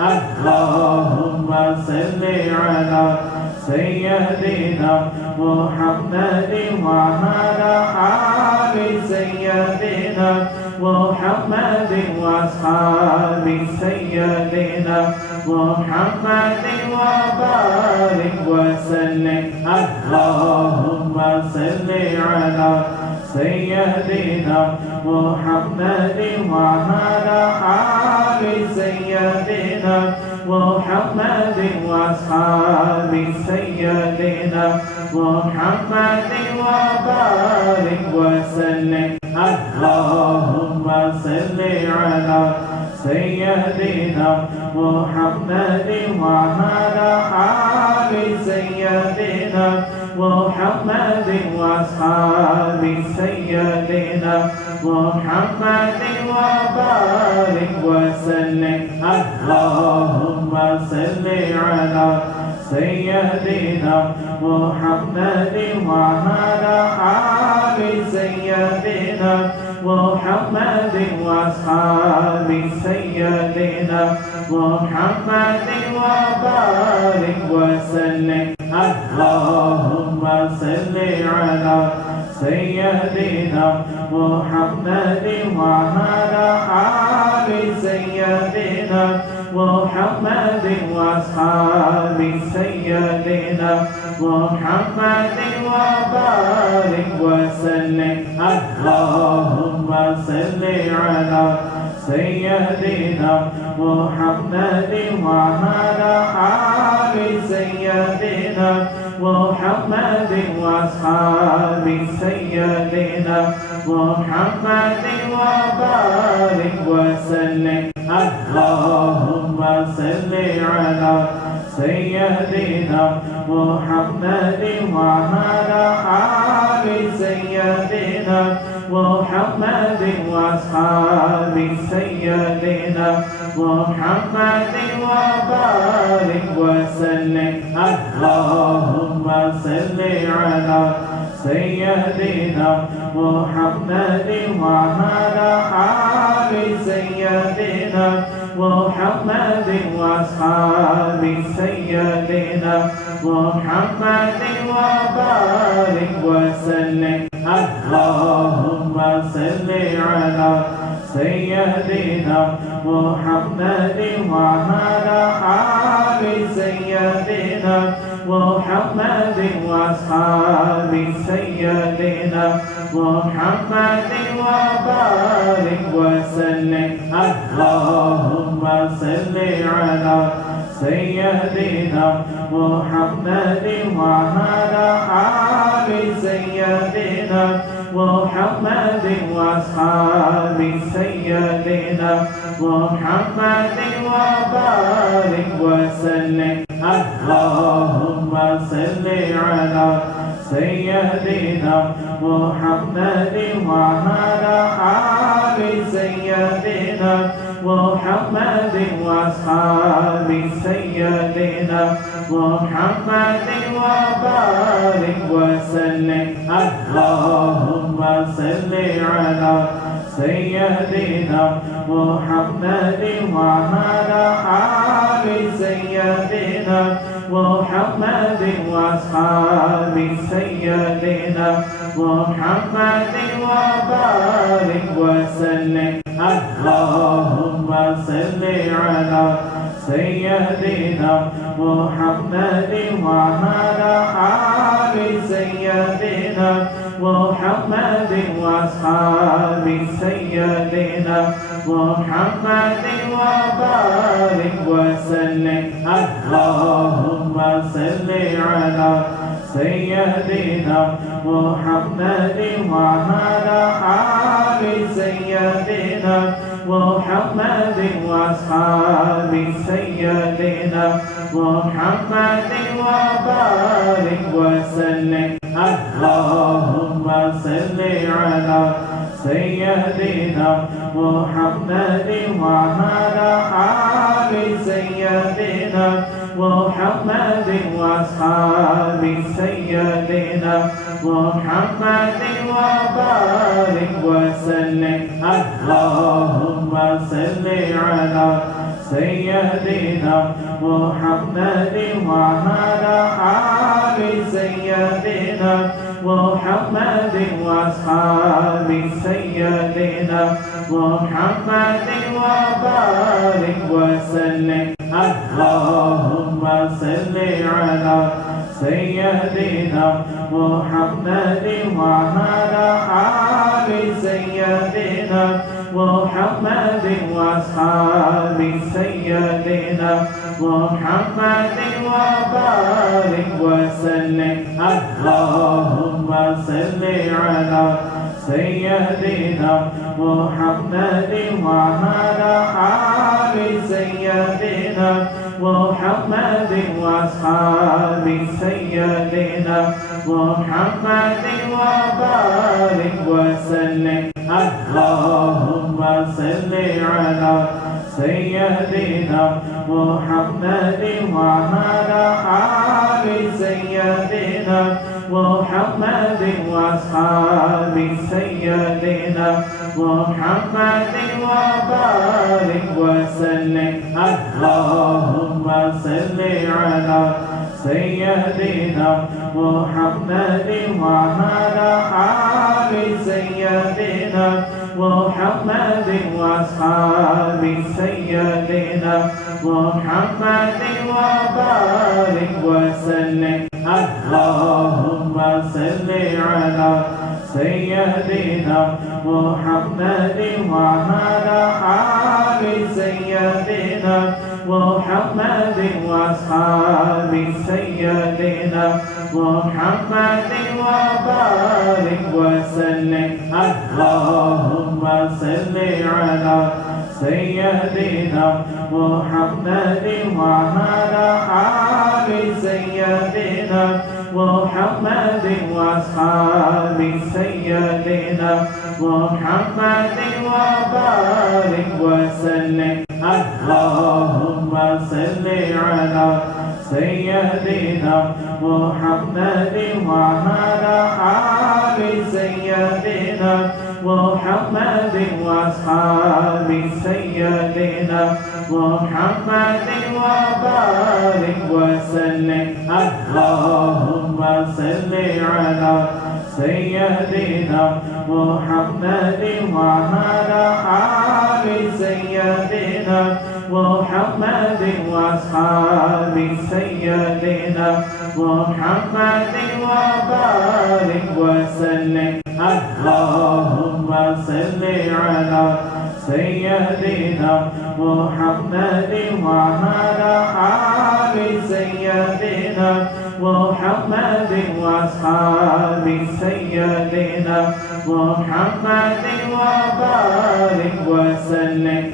اللهم صل على سيدنا محمد وعلى آل سيدنا محمد وأصحاب سيدنا محمد وبارك وسلم اللهم صل على سيدنا محمد وعلى آل سيدنا محمد وأصحاب سيدنا محمد وبارك وسلم اللهم صل على سيدنا محمد وعلى آل سيدنا محمد وأصحاب سيدنا محمد وبارك وسلم اللهم صل على سيدنا محمد وعلى آل سيدنا محمد وأصحاب سيدنا محمد وبارك وسلم اللهم صل على سيدنا محمد وعلى آل سيدنا محمد وأصحاب سيدنا محمد وبارك وسلم اللهم صل على سيدنا محمد وعلى آل سيدنا محمد وأصحاب سيدنا محمد وبارك وسلم اللهم صل على سيدنا محمد وعلى آل سيدنا محمد وأصحاب سيدنا محمد وبارك وسلم اللهم صل على سيدنا محمد وعلى آل سيدنا محمد وأصحاب سيدنا محمد وبارك وسلم اللهم صل على سيدنا محمد وعلى آل سيدنا محمد وأصحاب سيدنا محمد وبارك وسلم اللهم صل على سيدنا محمد وعلى آل سيدنا محمد وأصحاب سيدنا محمد وبارك وسلم اللهم صل على سيدنا محمد وعلى آل سيدنا محمد وأصحاب سيدنا محمد وبارك وسلم اللهم صل على سيدنا محمد وعلى آل سيدنا محمد وأصحاب سيدنا محمد وبارك وسلم اللهم صل على سيدنا محمد وعلى آل سيدنا محمد وأصحاب سيدنا محمد وبارك وسلم اللهم صل على سيدنا محمد وعلى آل سيدنا محمد وأصحاب سيدنا محمد وبارك وسلم اللهم صل على سيدنا محمد وعلى آل سيدنا محمد وأصحاب سيدنا محمد وبارك وسلم اللهم صل على سيدنا محمد وعلى آل سيدنا محمد وأصحاب سيدنا محمد وبارك وسلم اللهم صل على سيدنا محمد وعلى آل سيدنا محمد وأصحاب سيدنا محمد وبارك وسلم اللهم صل على سيدنا محمد وعلى آل سيدنا محمد وأصحاب سيدنا محمد وبارك وسلم اللهم صل على سيدنا محمد وعلى آل سيدنا محمد وأصحاب سيدنا محمد وبارك وسلم اللهم صل على سيدنا محمد وعلى آل سيدنا محمد وأصحاب سيدنا محمد وبارك وسلم اللهم صل على سيدنا محمد وعلى آل سيدنا محمد وأصحاب سيدنا محمد وبارك وسلم اللهم صل على سيدنا محمد وعلى آل سيدنا محمد وأصحاب سيدنا محمد وبارك وسلم اللهم صل على سيدنا محمد وعلى آل سيدنا محمد وأصحاب سيدنا محمد وبارك وسلم اللهم صل على سيدنا محمد وعلى آل سيدنا محمد وأصحاب سيدنا محمد وبارك وسلم اللهم صل على سيدنا محمد وعلى آل سيدنا محمد وأصحاب سيدنا محمد وبارك وسلم